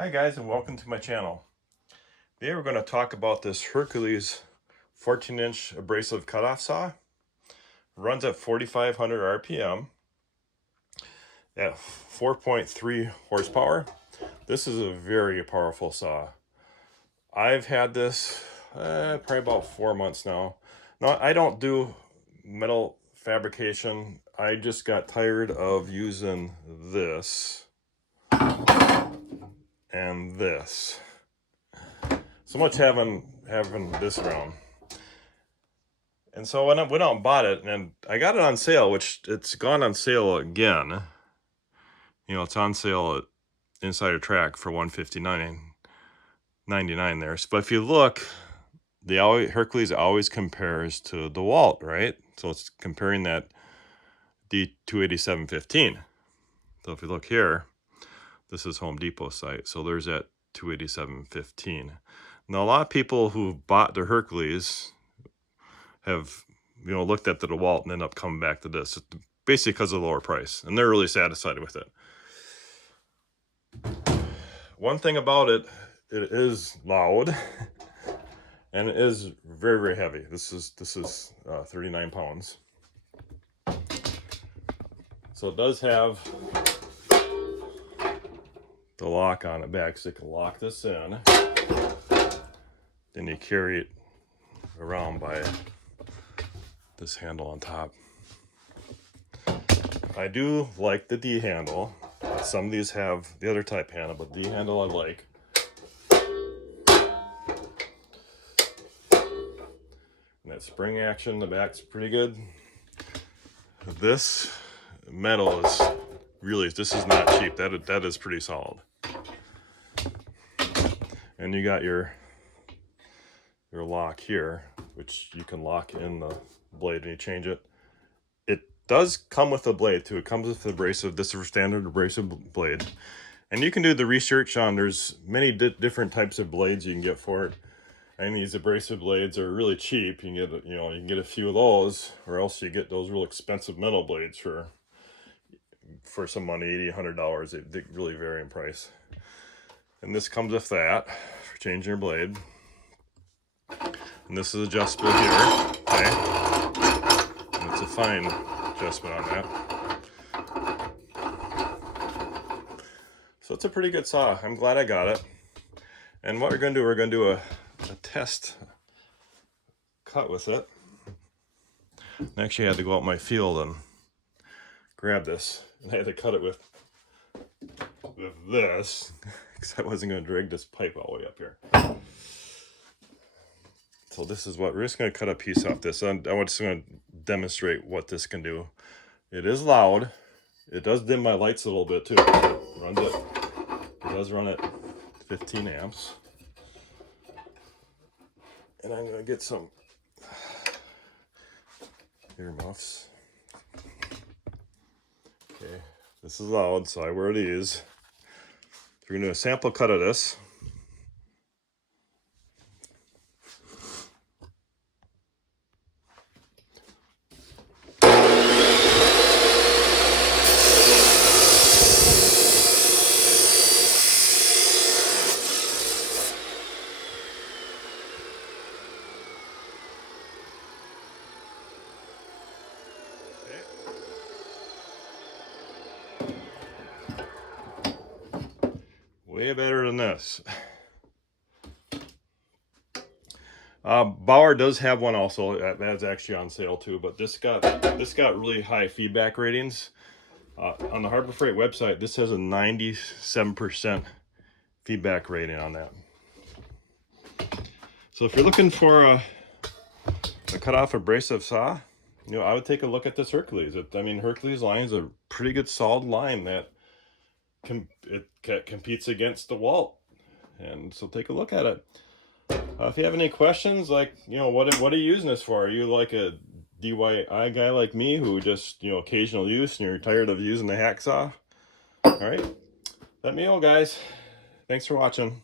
Hi guys, and welcome to my channel. Today we're going to talk about this Hercules 14-inch abrasive cutoff saw. Runs at 4,500 RPM at 4.3 horsepower. This is a very powerful saw. I've had this probably about 4 months now. Now, I don't do metal fabrication. I just got tired of using this and this. So much having this around. And so when I went out and bought it, and I got it on sale, which it's gone on sale again. You know, it's on sale at Insider Track for $159.99 there. But if you look, Hercules always compares to DeWalt, right? So it's comparing that D287.15. So if you look here, this is Home Depot site. So there's that 287.15. Now, a lot of people who bought their Hercules have, looked at the DeWalt and end up coming back to this, basically because of the lower price, and they're really satisfied with it. One thing about it, it is loud, and it is very, very heavy. This is 39 pounds. So it does have the lock on it back, so you can lock this in. Then you carry it around by this handle on top. I do like the D handle. Some of these have the other type handle, but the D handle I like. And that spring action in the back's pretty good. This metal is really, this is not cheap. That is pretty solid. And you got your lock here, which you can lock in the blade and you change it. It does come with a blade too. It comes with abrasive. This is a standard abrasive blade, and you can do the research on. There's many different types of blades you can get for it. And these abrasive blades are really cheap. You can get you can get a few of those, or else you get those real expensive metal blades for some money, $80, $100. They really vary in price. And this comes with that for changing your blade. And this is adjustable here, okay? And it's a fine adjustment on that. So it's a pretty good saw. I'm glad I got it. And what we're going to do, we're going to do a test cut with it. I actually had to go out in my field and grab this. And I had to cut it with this, because I wasn't going to drag this pipe all the way up here. So this is what we're just going to cut a piece off this. I'm just going to demonstrate what this can do. It is loud. It does dim my lights a little bit too. It does run at 15 amps. And I'm going to get some earmuffs. Okay, this is loud, so I wear these. We're going to do a sample cut of this. Way better than this. Bauer does have one also. That's actually on sale too. But this got really high feedback ratings. On the Harbor Freight website, this has a 97% feedback rating on that. So if you're looking for a cut-off abrasive saw, I would take a look at this Hercules. Hercules line is a pretty good solid line that competes against DeWalt, and so take a look at it. If you have any questions, like what are you using this for? Are you like a DIY guy like me who just occasional use and you're tired of using the hacksaw? All right, let me know, guys. Thanks for watching.